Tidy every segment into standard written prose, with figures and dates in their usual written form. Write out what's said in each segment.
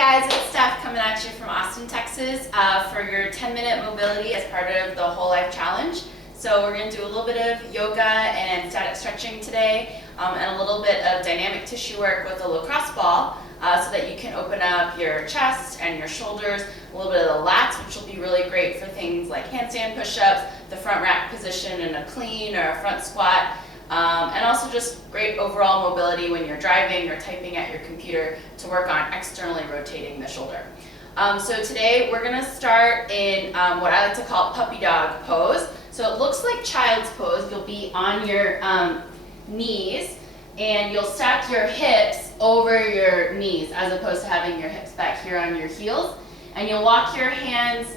guys, it's Steph coming at you from Austin, Texas for your 10-minute mobility as part of the Whole Life Challenge. So we're going to do a little bit of yoga and static stretching today and a little bit of dynamic tissue work with a lacrosse ball so that you can open up your chest and your shoulders, a little bit of the lats, which will be really great for things like handstand push-ups, the front rack position in a clean or a front squat. And also just great overall mobility when you're driving or typing at your computer to work on externally rotating the shoulder. So today we're going to start in what I like to call puppy dog pose. So it looks like child's pose. You'll be on your knees and you'll stack your hips over your knees as opposed to having your hips back here on your heels. And you'll walk your hands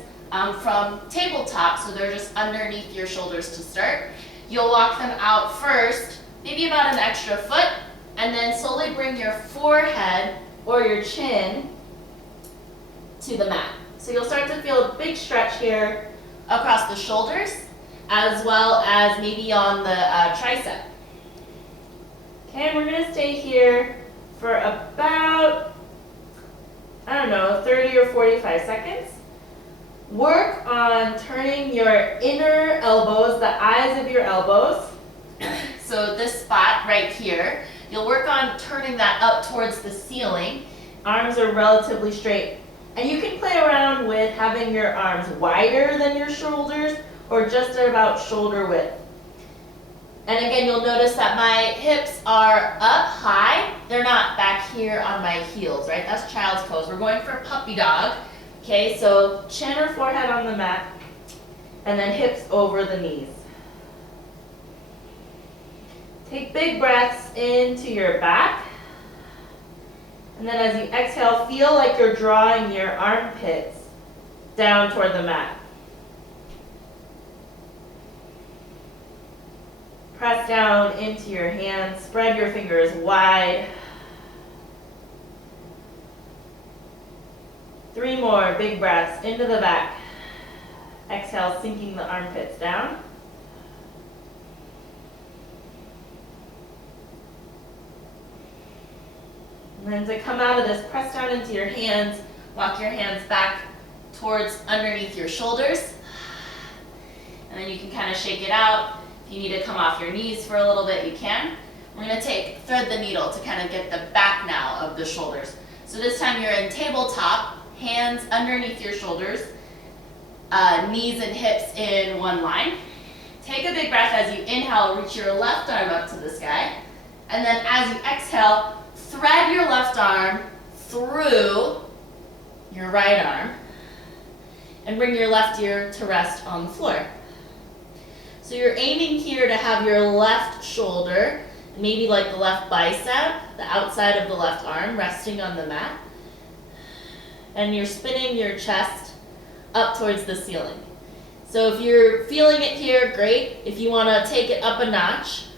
from tabletop, so they're just underneath your shoulders to start. You'll walk them out first, maybe about an extra foot, and then slowly bring your forehead or your chin to the mat. So you'll start to feel a big stretch here across the shoulders, as well as maybe on the tricep. Okay, and we're going to stay here for about, 30 or 45 seconds. Work on turning your inner elbows, the eyes of your elbows. So this spot right here, you'll work on turning that up towards the ceiling. Arms are relatively straight. And you can play around with having your arms wider than your shoulders or just at about shoulder width. And again, you'll notice that my hips are up high. They're not back here on my heels, right? That's child's pose. We're going for puppy dog. Okay, so chin or forehead on the mat, and then hips over the knees. Take big breaths into your back, and then as you exhale, feel like you're drawing your armpits down toward the mat. Press down into your hands, spread your fingers wide. 3 more big breaths into the back. Exhale, sinking the armpits down. And then to come out of this, press down into your hands. Walk your hands back towards underneath your shoulders. And then you can kind of shake it out. If you need to come off your knees for a little bit, you can. We're going to thread the needle to kind of get the back now of the shoulders. So this time you're in tabletop. Hands underneath your shoulders, knees and hips in one line. Take a big breath as you inhale, reach your left arm up to the sky. And then as you exhale, thread your left arm through your right arm and bring your left ear to rest on the floor. So you're aiming here to have your left shoulder, maybe like the left bicep, the outside of the left arm, resting on the mat. And you're spinning your chest up towards the ceiling. So if you're feeling it here, great. If you want to take it up a notch,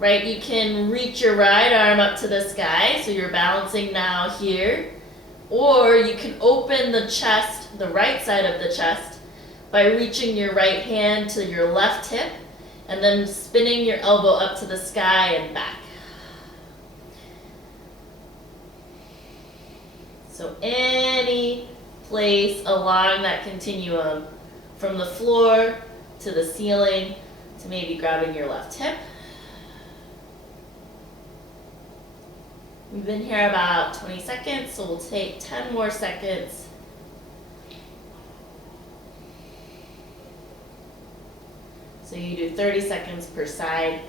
right, you can reach your right arm up to the sky, so you're balancing now here. Or you can open the chest, the right side of the chest, by reaching your right hand to your left hip, and then spinning your elbow up to the sky and back. So any place along that continuum, from the floor to the ceiling to maybe grabbing your left hip. We've been here about 20 seconds, so we'll take 10 more seconds. So you do 30 seconds per side,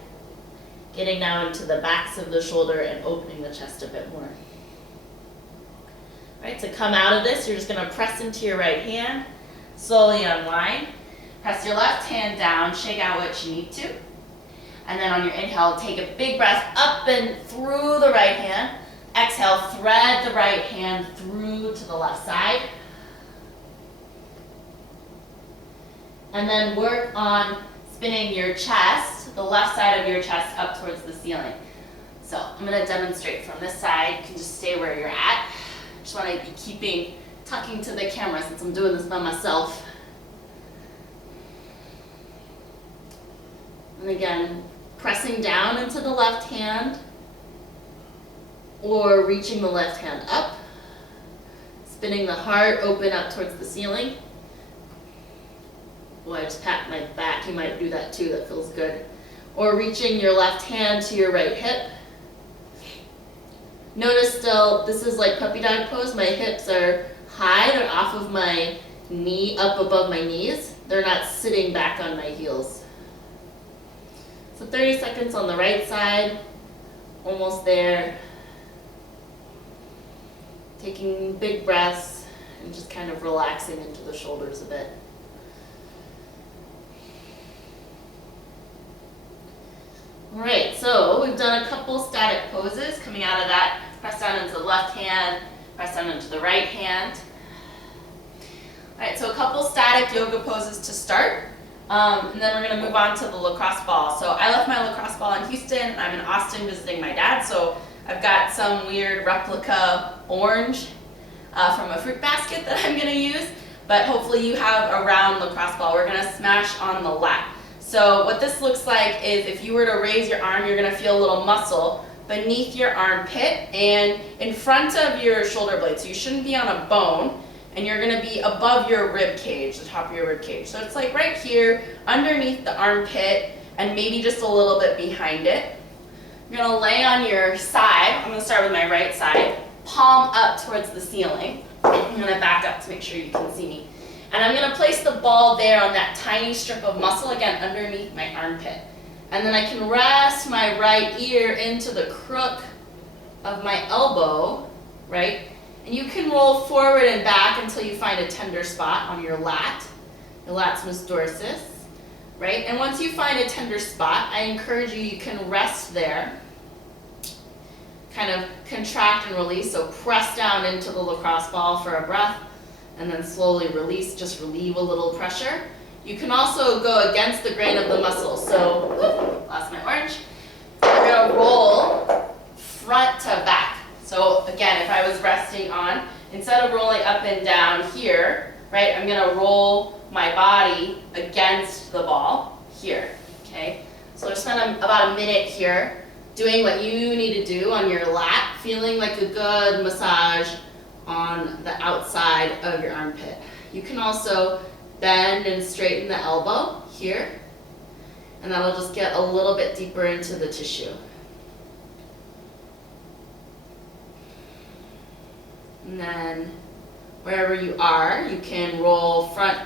getting now into the backs of the shoulder and opening the chest a bit more. Right, to come out of this, you're just going to press into your right hand, slowly unwind. Press your left hand down, shake out what you need to. And then on your inhale, take a big breath up and through the right hand. Exhale, thread the right hand through to the left side. And then work on spinning your chest, the left side of your chest up towards the ceiling. So I'm going to demonstrate from this side. You can just stay where you're at. Just want to be tucking to the camera since I'm doing this by myself. And again, pressing down into the left hand or reaching the left hand up. opening the heart, open up towards the ceiling. Well, I just pat my back. You might do that too. That feels good. Or reaching your left hand to your right hip. Notice still, this is like puppy dog pose. My hips are high. They're off of my knee, up above my knees. They're not sitting back on my heels. So 30 seconds on the right side. Almost there. Taking big breaths and just kind of relaxing into the shoulders a bit. All right, so we've done a couple static poses. Coming out of that, press down into the left hand, press down into the right hand. All right, so a couple static yoga poses to start. And then we're going to move on to the lacrosse ball. So I left my lacrosse ball in Houston. I'm in Austin visiting my dad, so I've got some weird replica orange from a fruit basket that I'm going to use. But hopefully you have a round lacrosse ball. We're going to smash on the lap. So what this looks like is if you were to raise your arm, you're going to feel a little muscle beneath your armpit and in front of your shoulder blade. So you shouldn't be on a bone, and you're going to be above your rib cage, the top of your rib cage. So it's like right here underneath the armpit and maybe just a little bit behind it. You're going to lay on your side. I'm going to start with my right side, palm up towards the ceiling. I'm going to back up to make sure you can see me. And I'm going to place the ball there on that tiny strip of muscle, again, underneath my armpit. And then I can rest my right ear into the crook of my elbow, right? And you can roll forward and back until you find a tender spot on your latissimus dorsis, right? And once you find a tender spot, I encourage you can rest there, kind of contract and release. So press down into the lacrosse ball for a breath, and then slowly release, just relieve a little pressure. You can also go against the grain of the muscle. So, whoop, lost my orange. We're gonna roll front to back. So again, if I was resting on, instead of rolling up and down here, right, I'm gonna roll my body against the ball here, okay? So I'll spend about a minute here doing what you need to do on your lat, feeling like a good massage on the outside of your armpit. You can also bend and straighten the elbow here, and that'll just get a little bit deeper into the tissue. And then wherever you are, you can roll front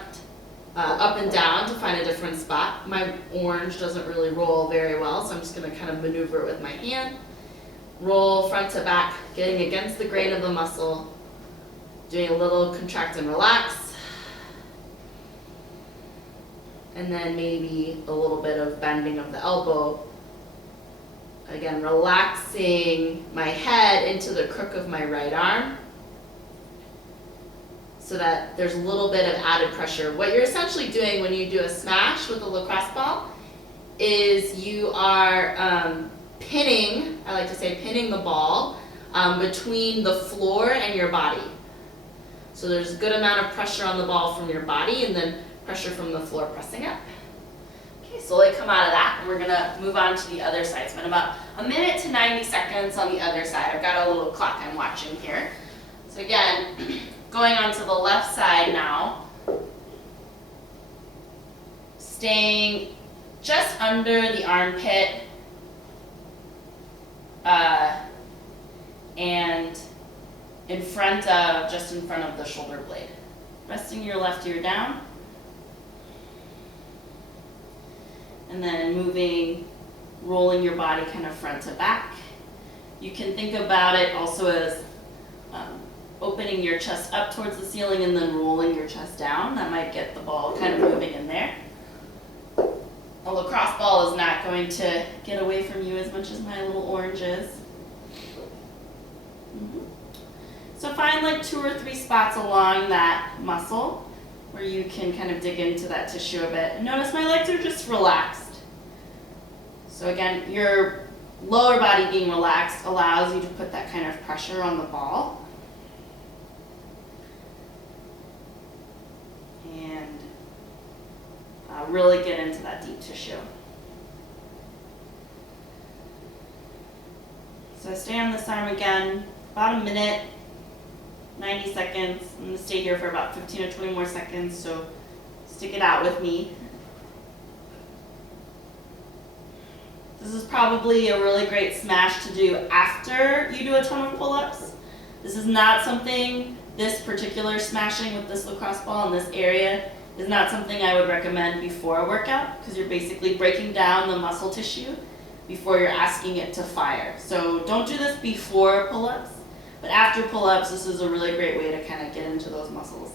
up and down to find a different spot. My orange doesn't really roll very well, so I'm just going to kind of maneuver it with my hand. Roll front to back, getting against the grain of the muscle, doing a little contract and relax. And then maybe a little bit of bending of the elbow. Again, relaxing my head into the crook of my right arm so that there's a little bit of added pressure. What you're essentially doing when you do a smash with a lacrosse ball is you are pinning, I like to say pinning the ball between the floor and your body. So there's a good amount of pressure on the ball from your body and then pressure from the floor pressing up. Okay, slowly come out of that, and we're gonna move on to the other side. It's been about a minute to 90 seconds on the other side. I've got a little clock I'm watching here. So again, going on to the left side now, staying just under the armpit and just in front of the shoulder blade. Resting your left ear down. And then rolling your body kind of front to back. You can think about it also as opening your chest up towards the ceiling and then rolling your chest down. That might get the ball kind of moving in there. A lacrosse ball is not going to get away from you as much as my little orange is. So find like 2 or 3 spots along that muscle where you can kind of dig into that tissue a bit. And notice my legs are just relaxed. So again, your lower body being relaxed allows you to put that kind of pressure on the ball. And really get into that deep tissue. So stay on this arm again, about a minute, 90 seconds. I'm going to stay here for about 15 or 20 more seconds, so stick it out with me. This is probably a really great smash to do after you do a ton of pull-ups. This is not something, this particular smashing with this lacrosse ball in this area is not something I would recommend before a workout, because you're basically breaking down the muscle tissue before you're asking it to fire. So don't do this before pull-ups, but after pull-ups, this is a really great way to kind of get into those muscles.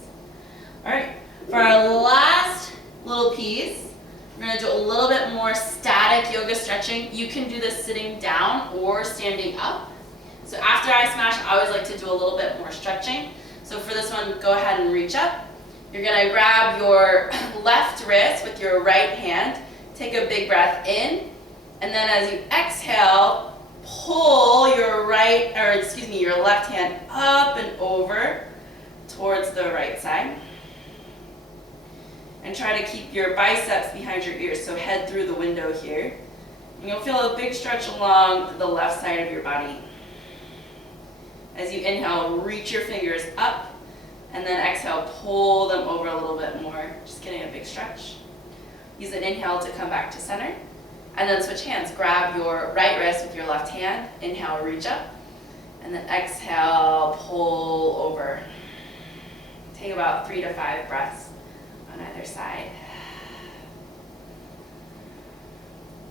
All right, for our last little piece, we're gonna do a little bit more static yoga stretching. You can do this sitting down or standing up. So after I smash, I always like to do a little bit more stretching. So for this one, go ahead and reach up. You're gonna grab your left wrist with your right hand, take a big breath in, and then as you exhale, pull your your left hand up and over towards the right side. And try to keep your biceps behind your ears, so head through the window here. And you'll feel a big stretch along the left side of your body. As you inhale, reach your fingers up, and then exhale, pull them over a little bit more, just getting a big stretch. Use an inhale to come back to center, and then switch hands. Grab your right wrist with your left hand, inhale, reach up, and then exhale, pull over. Take about 3 to 5 breaths on either side.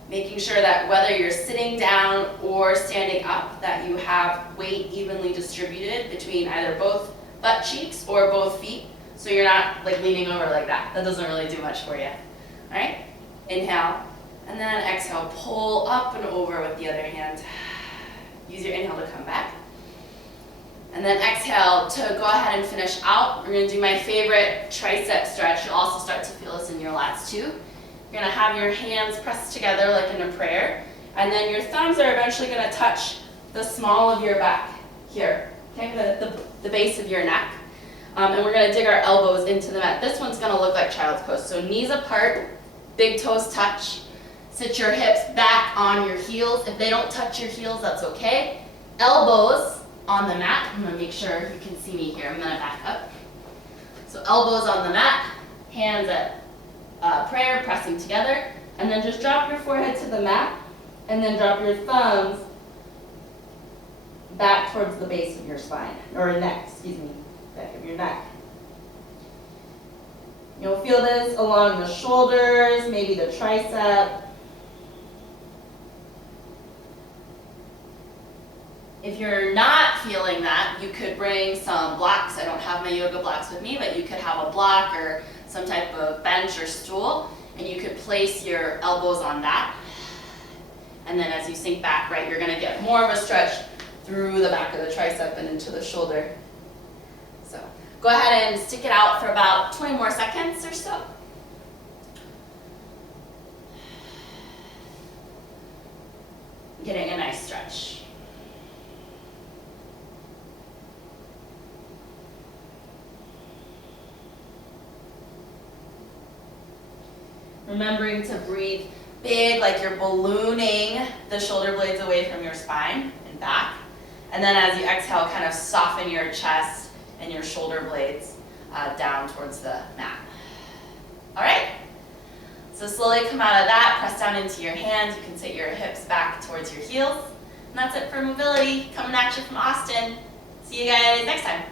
Making sure that whether you're sitting down or standing up, that you have weight evenly distributed between either both butt cheeks or both feet, so you're not like leaning over like that. That doesn't really do much for you. All right, inhale, and then exhale, pull up and over with the other hand. Use your inhale to come back. And then exhale to go ahead and finish out. We're gonna do my favorite tricep stretch. You'll also start to feel this in your lats too. You're gonna have your hands pressed together like in a prayer, and then your thumbs are eventually gonna touch the small of your back here, okay, the base of your neck. And we're gonna dig our elbows into the mat. This one's gonna look like child's pose. So knees apart, big toes touch. Sit your hips back on your heels. If they don't touch your heels, that's okay. Elbows on the mat. I'm gonna make sure you can see me here. I'm gonna back up. So elbows on the mat, hands at prayer, pressing together, and then just drop your forehead to the mat, and then drop your thumbs back towards the base of your spine, or neck, excuse me, back of your neck. You'll feel this along the shoulders, maybe the tricep. If you're not feeling that, you could bring some blocks. I don't have my yoga blocks with me, but you could have a block or some type of bench or stool, and you could place your elbows on that. And then as you sink back, right, you're gonna get more of a stretch through the back of the tricep and into the shoulder. So go ahead and stick it out for about 20 more seconds or so. Getting a nice stretch. Remembering to breathe big, like you're ballooning the shoulder blades away from your spine and back. And then as you exhale, kind of soften your chest and your shoulder blades down towards the mat. All right? So slowly come out of that, press down into your hands. You can sit your hips back towards your heels. And that's it for mobility. Coming at you from Austin. See you guys next time.